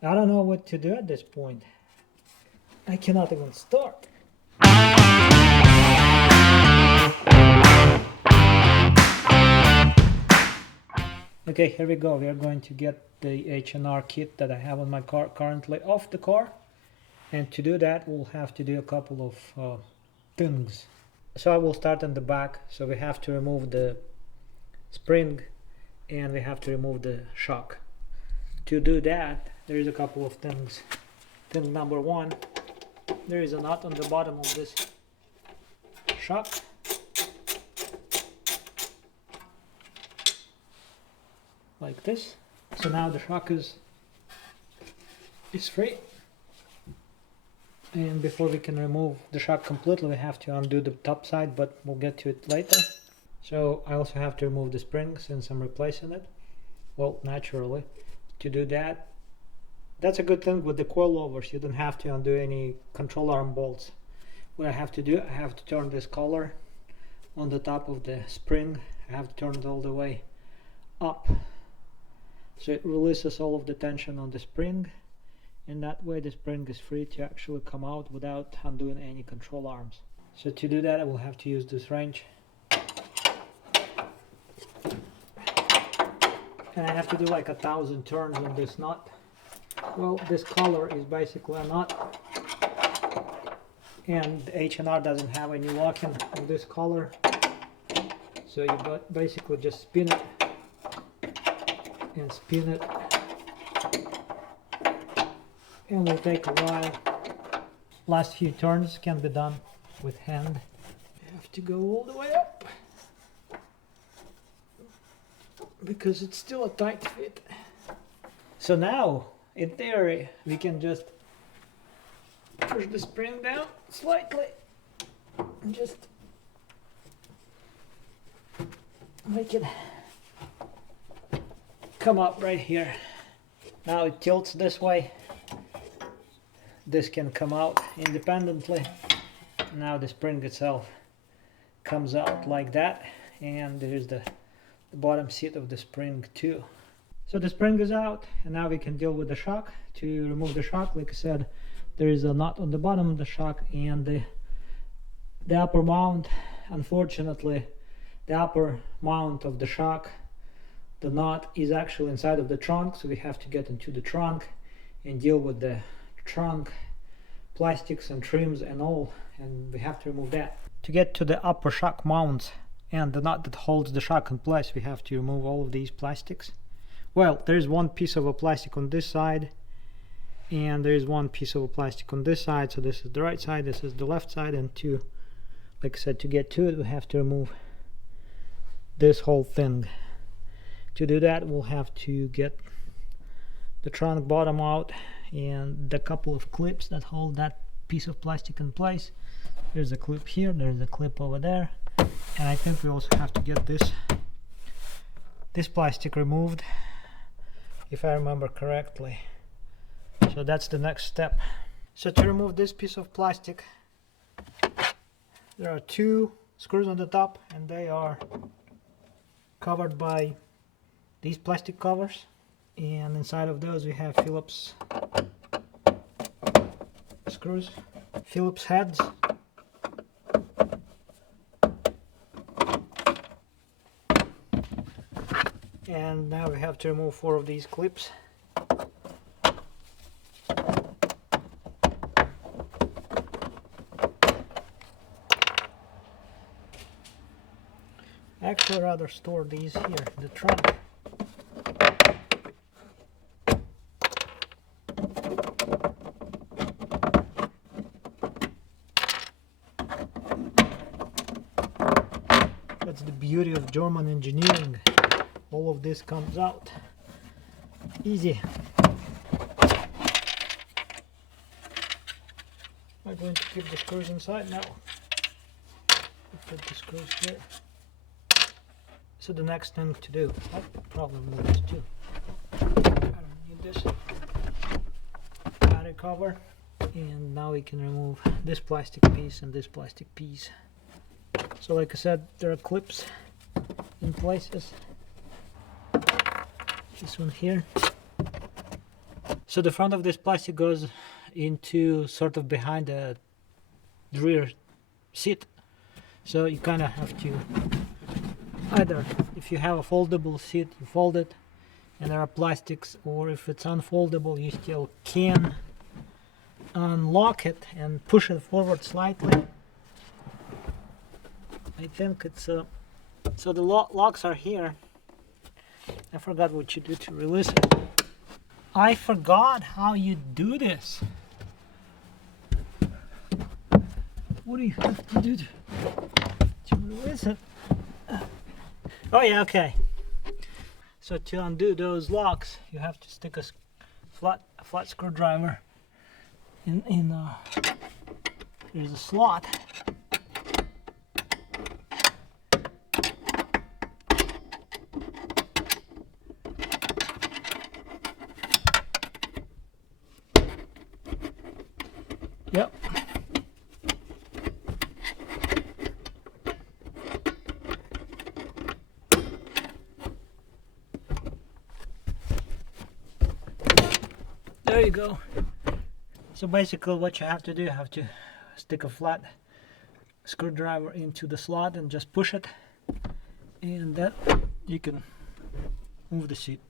I don't know what to do at this point. I cannot even start. Okay, here we go. We are going to get the H&R kit that I have on my car currently off the car. And to do that, we'll have to do a couple of things. So I will start on the back. So we have to remove the spring and we have to remove the shock. To do that, there is a couple of things. Thing number one, there is a nut on the bottom of this shock. Like this. So now the shock is free. And before we can remove the shock completely, we have to undo the top side, but we'll get to it later. So I also have to remove the spring since I'm replacing it. Well, naturally. To do that, that's a good thing with the coilovers. You don't have to undo any control arm bolts. What I have to do, I have to turn this collar on the top of the spring. I have to turn it all the way up. So it releases all of the tension on the spring. And that way the spring is free to actually come out without undoing any control arms. So to do that, I will have to use this wrench. And I have to do like 1,000 turns on this nut. Well, this collar is basically a nut. And H&R doesn't have any locking on this collar. So you basically just spin it. And spin it. And will take a while. Last few turns can be done with hand. You have to go all the way up because it's still a tight fit. So now, in theory, we can just push the spring down slightly and just make it come up right here. Now it tilts this way. This can come out independently. Now the spring itself comes out like that, and there's the bottom seat of the spring too. So the spring is out, and now we can deal with the shock. To remove the shock, like I said, there is a nut on the bottom of the shock and the upper mount. Unfortunately, the upper mount of the shock, the nut is actually inside of the trunk, so we have to get into the trunk and deal with the trunk plastics and trims and all, and we have to remove that. To get to the upper shock mounts and the nut that holds the shock in place, we have to remove all of these plastics. Well, there is one piece of a plastic on this side and there is one piece of a plastic on this side. So this is the right side, this is the left side, and to, like I said, to get to it we have to remove this whole thing. To do that, we'll have to get the trunk bottom out and the couple of clips that hold that piece of plastic in place. There's a clip here, there's a clip over there, and I think we also have to get this plastic removed, if I remember correctly. So that's the next step. So to remove this piece of plastic, there are two screws on the top, and they are covered by these plastic covers, and inside of those we have Phillips screws, Phillips heads. And now we have to remove 4 of these clips. I actually rather store these here in the trunk. That's the beauty of German engineering. All of this comes out easy. I'm going to keep the screws inside now. Put the screws here. So the next thing to do, I'll probably remove this too. I don't need this battery cover. And now we can remove this plastic piece and this plastic piece. So like I said, there are clips in places. This one here, So the front of this plastic goes into sort of behind the rear seat. So you kind of have to, either if you have a foldable seat, you fold it and there are plastics, or if it's unfoldable, you still can unlock it and push it forward slightly. I think it's so the locks are here. I forgot what you do to release it. I forgot how you do this. What do you have to do to release it? Oh yeah, okay. So to undo those locks, you have to stick a flat screwdriver in there's a slot. Yep. There you go. So basically what you have to do, you have to stick a flat screwdriver into the slot and just push it, and then you can move the seat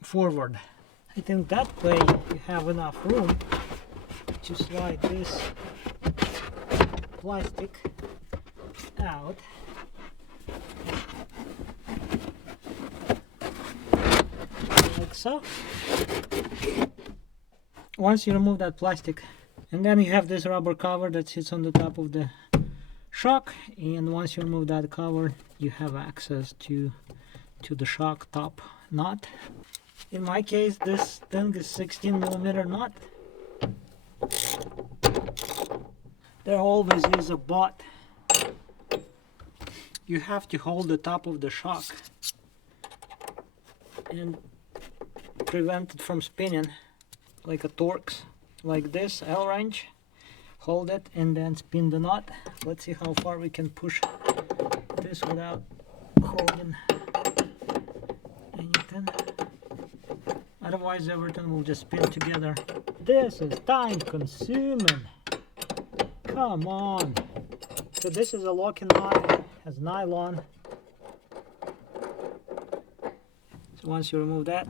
forward. I think that way you have enough room to slide this plastic out. Like so. Once you remove that plastic, and then you have this rubber cover that sits on the top of the shock, and once you remove that cover you have access to the shock top nut. In my case this thing is 16mm nut. There always is a but. You have to hold the top of the shock and prevent it from spinning like a Torx, like this L wrench. Hold it and then spin the knot. Let's see how far we can push this without holding anything. Otherwise everything will just spin together. This is time consuming. Come on. So this is a locking nut, has nylon. So once you remove that,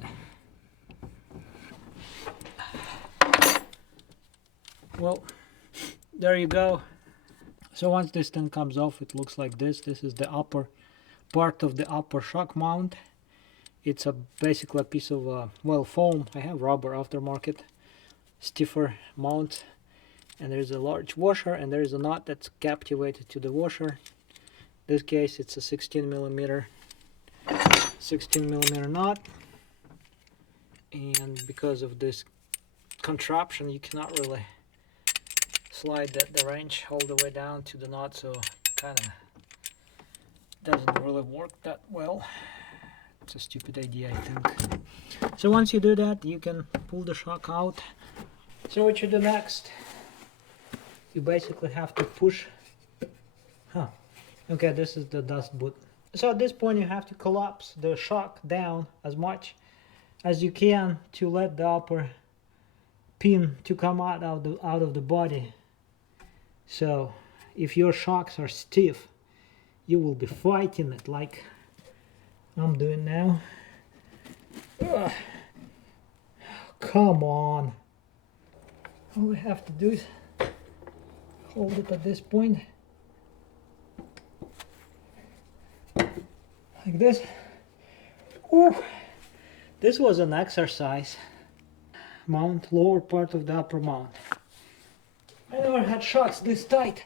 well, there you go. So once this thing comes off, it looks like this. This is the upper part of the upper shock mount. It's basically a piece of well, foam. I have rubber aftermarket, stiffer mount, and there's a large washer, and there's a nut that's captivated to the washer. In this case it's a 16mm nut, and because of this contraption you cannot really slide the wrench all the way down to the nut, so kind of doesn't really work that well. It's a stupid idea, I think. So once you do that, you can pull the shock out. So what you do next, you basically have to push. Okay, this is the dust boot. So at this point you have to collapse the shock down as much as you can to let the upper pin to come out of the body. So if your shocks are stiff, you will be fighting it like I'm doing now. Ugh. Come on. All we have to do is hold it at this point, like this. Ooh. This was an exercise. Mount, lower part of the upper mount. I never had shocks this tight.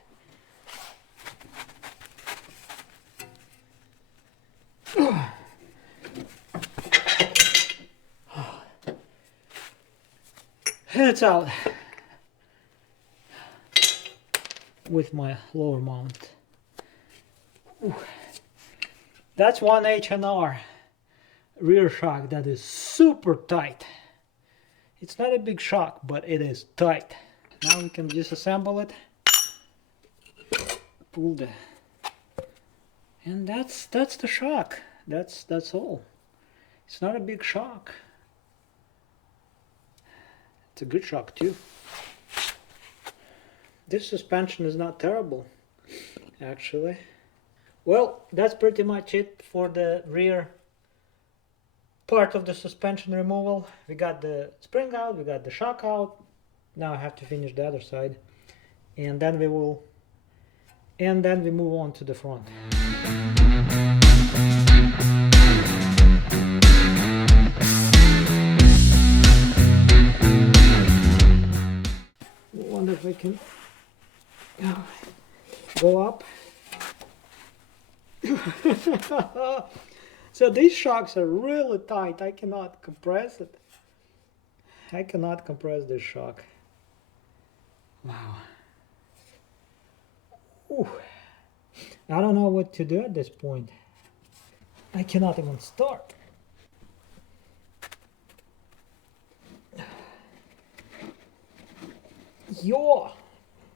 It's out with my lower mount. Ooh. That's one H&R rear shock that is super tight. It's not a big shock, but it is tight. Now we can disassemble it, pull the, and that's the shock. That's all. It's not a big shock. It's a good shock too. This suspension is not terrible, actually. Well, that's pretty much it for the rear part of the suspension removal. We got the spring out, we got the shock out. Now I have to finish the other side, and then we move on to the front. I wonder if I can go up. So these shocks are really tight. I cannot compress it. I cannot compress this shock. Wow. Ooh. I don't know what to do at this point. I cannot even start. Yo!